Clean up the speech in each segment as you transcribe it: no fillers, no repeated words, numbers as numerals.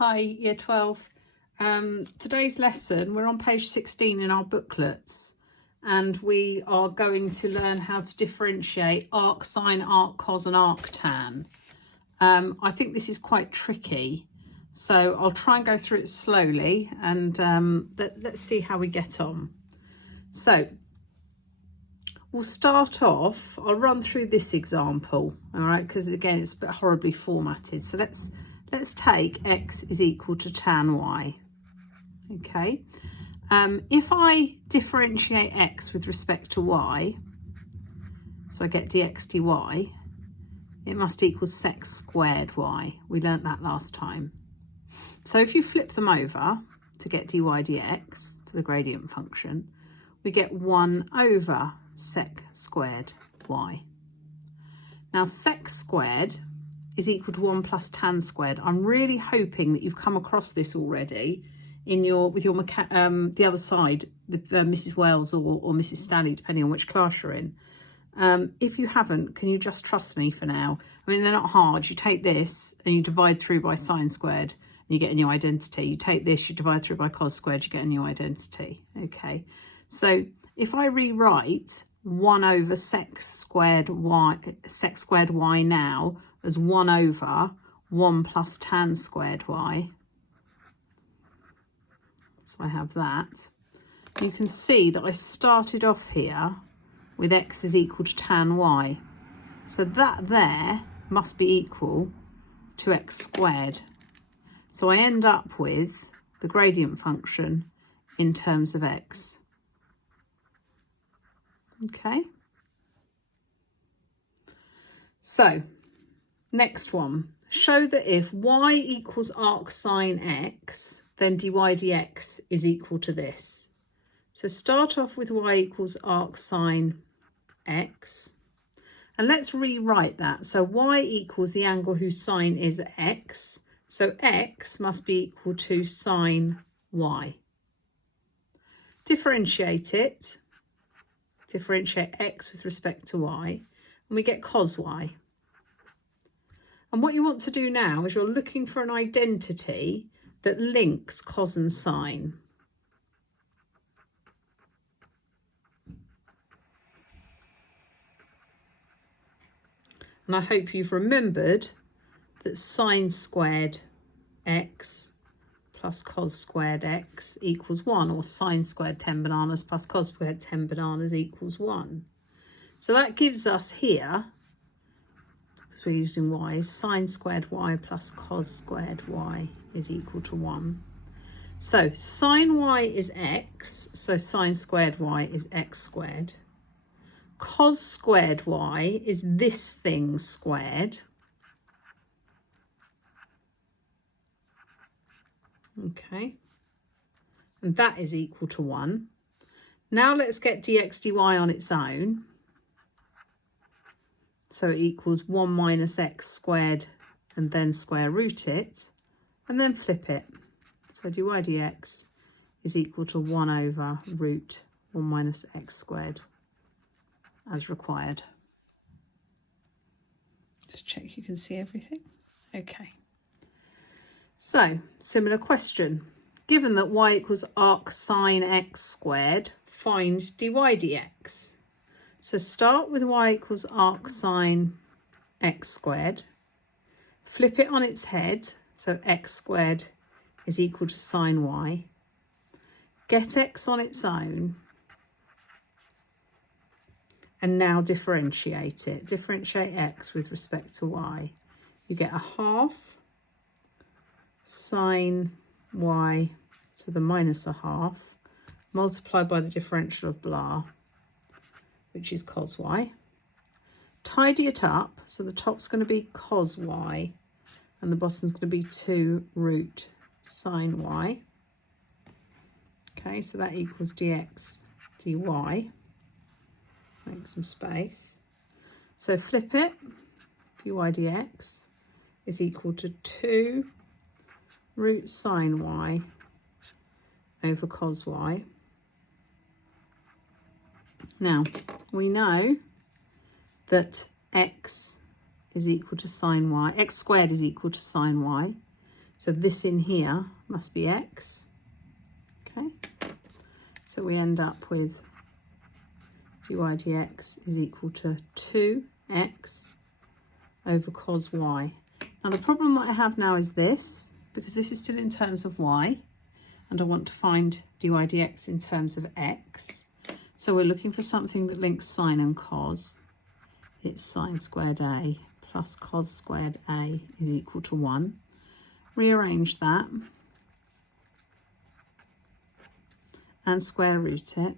Hi, Year 12. Today's lesson, we're on page 16 in our booklets, and we are going to learn how to differentiate arc sine, arc cos and arc tan. I think this is quite tricky, so I'll try and go through it slowly, and let's see how we get on. So we'll start off, I'll run through this example, all right, because again it's a bit horribly formatted. So let's take x is equal to tan y. Okay, if I differentiate x with respect to y, so I get dx dy, it must equal sec squared y. We learnt that last time. So if you flip them over to get dy dx for the gradient function, we get 1 over sec squared y. Now sec squared is equal to 1 plus tan squared. I'm really hoping that you've come across this already in the other side with Mrs. Wells or Mrs. Stanley, depending on which class you're in. If you haven't, can you just trust me for now? I mean, they're not hard. You take this and you divide through by sine squared and you get a new identity. You take this, you divide through by cos squared, you get a new identity. Okay, so if I rewrite 1 over sec squared y now as 1 over 1 plus tan squared y, so I have that, you can see that I started off here with x is equal to tan y, so that there must be equal to x squared. So I end up with the gradient function in terms of x. Okay, so next one, show that if y equals arc sine x, then dy dx is equal to this. So start off with y equals arc sine x, and let's rewrite that. So y equals the angle whose sine is x, so x must be equal to sine y. Differentiate it, differentiate x with respect to y, and we get cos y. And what you want to do now is you're looking for an identity that links cos and sine. And I hope you've remembered that sine squared x plus cos squared x equals 1, or sine squared 10 bananas plus cos squared 10 bananas equals 1. So that gives us here, because we're using y, sine squared y plus cos squared y is equal to 1. So sine y is x, so sine squared y is x squared. Cos squared y is this thing squared. Okay, and that is equal to 1. Now let's get dx dy on its own. So it equals 1 minus x squared, and then square root it, and then flip it. So dy dx is equal to 1 over root 1 minus x squared, as required. Just check you can see everything. Okay. So, similar question. Given that y equals arc sine x squared, find dy dx. So start with y equals arc sine x squared. Flip it on its head, so x squared is equal to sine y. Get x on its own. And now differentiate it. Differentiate x with respect to y. You get a half sine y to the minus a half multiplied by the differential of blah, which is cos y. Tidy it up, so the top's going to be cos y and the bottom's going to be 2 root sine y. Okay, so that equals dx dy. Make some space. So flip it, dy dx is equal to 2 root sine y over cos y. Now, we know that x is equal to sine y, x squared is equal to sine y. So this in here must be x. Okay, so we end up with dy dx is equal to 2x over cos y. Now the problem that I have now is this, because this is still in terms of y, and I want to find dy dx in terms of x. So we're looking for something that links sine and cos. It's sine squared a plus cos squared a is equal to 1. Rearrange that and square root it.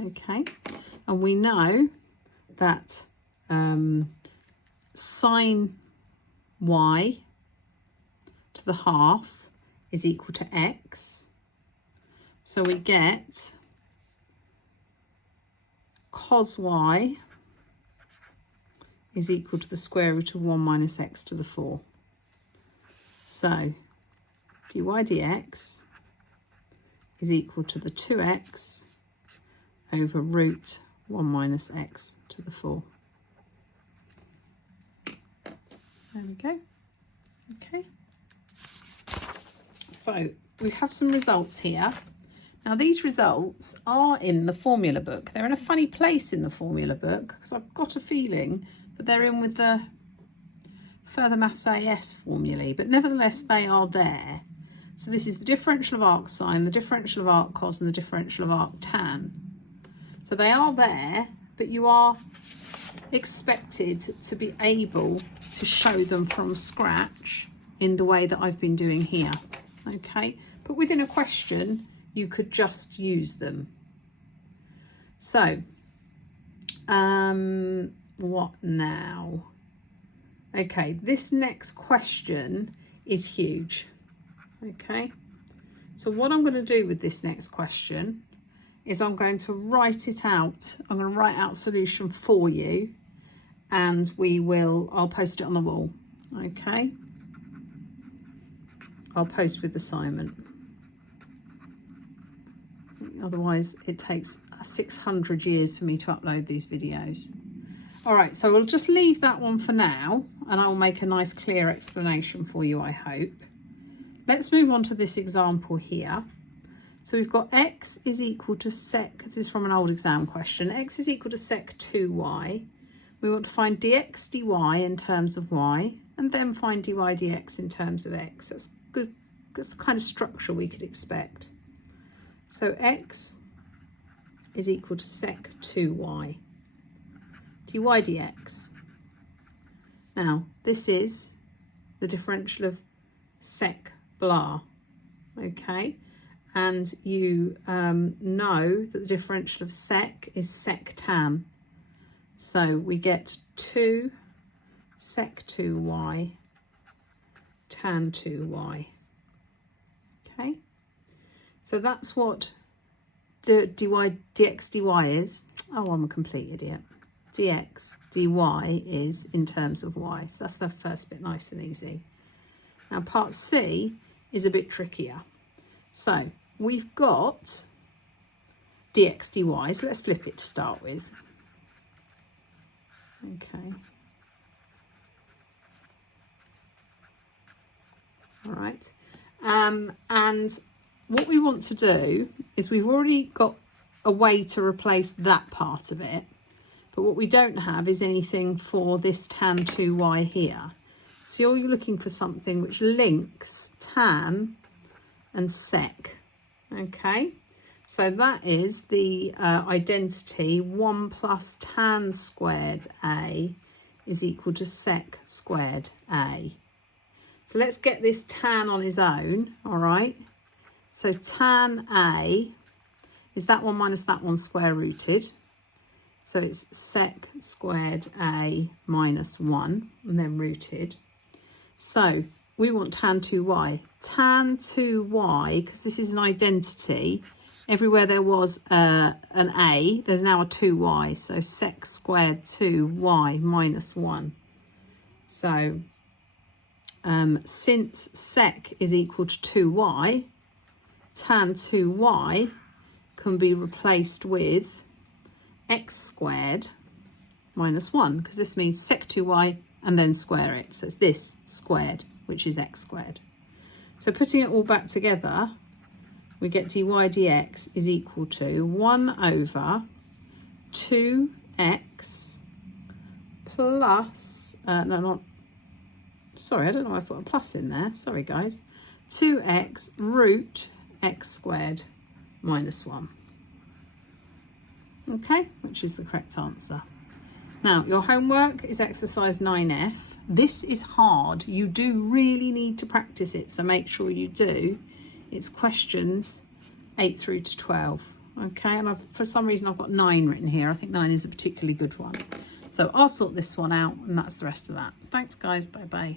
Okay, and we know that sine y to the half is equal to x. So we get cos y is equal to the square root of 1 minus x to the 4. So dy dx is equal to the 2x over root 1 minus x to the 4. There we go. Okay. So we have some results here. Now these results are in the formula book. They're in a funny place in the formula book because I've got a feeling that they're in with the Further Maths AS formulae, but nevertheless they are there. So this is the differential of arc sine, the differential of arc cos, and the differential of arc tan. So they are there, but you are expected to be able to show them from scratch in the way that I've been doing here. Okay, but within a question you could just use them. So what now? Okay, this next question is huge. Okay, so what I'm going to do with this next question is I'm going to write it out. I'm going to write out solution for you, and I'll post it on the wall. Okay, I'll post with assignment. Otherwise it takes 600 years for me to upload these videos. All right, so we'll just leave that one for now, and I'll make a nice clear explanation for you, I hope. Let's move on to this example here. So we've got x is equal to sec, this is from an old exam question, x is equal to sec 2y. We want to find dx dy in terms of y, and then find dy dx in terms of x. That's good. That's the kind of structure we could expect. So x is equal to sec 2y. dy dx. Now this is the differential of sec blah, okay, and you know that the differential of sec is sec tan, so we get 2 sec 2y tan 2y. Okay, so that's what dx dy is. Oh, I'm a complete idiot. Dx dy is in terms of y. So that's the first bit, nice and easy. Now part C is a bit trickier. So we've got dx dy. So let's flip it to start with. Okay. All right. And what we want to do is we've already got a way to replace that part of it. But what we don't have is anything for this tan 2y here. So you're looking for something which links tan and sec. Okay, so that is the identity 1 plus tan squared a is equal to sec squared a. So let's get this tan on his own. All right, so tan a is that one minus that one square rooted. So it's sec squared a minus 1 and then rooted. So we want tan 2y. Tan 2y, because this is an identity, everywhere there was an a, there's now a 2y. So sec squared 2y minus 1. So since sec is equal to 2y, tan 2y can be replaced with x squared minus 1, because this means sec 2y and then square it. So it's this squared, which is x squared. So putting it all back together, we get dy dx is equal to 1 over 2x plus, sorry, I don't know why I've put a plus in there. Sorry, guys. 2x root x squared minus 1. Okay, which is the correct answer. Now, your homework is exercise 9F. This is hard. You do really need to practice it, so make sure you do. It's questions 8 through to 12. Okay, and for some reason I've got 9 written here. I think 9 is a particularly good one. So I'll sort this one out, and that's the rest of that. Thanks, guys. Bye-bye.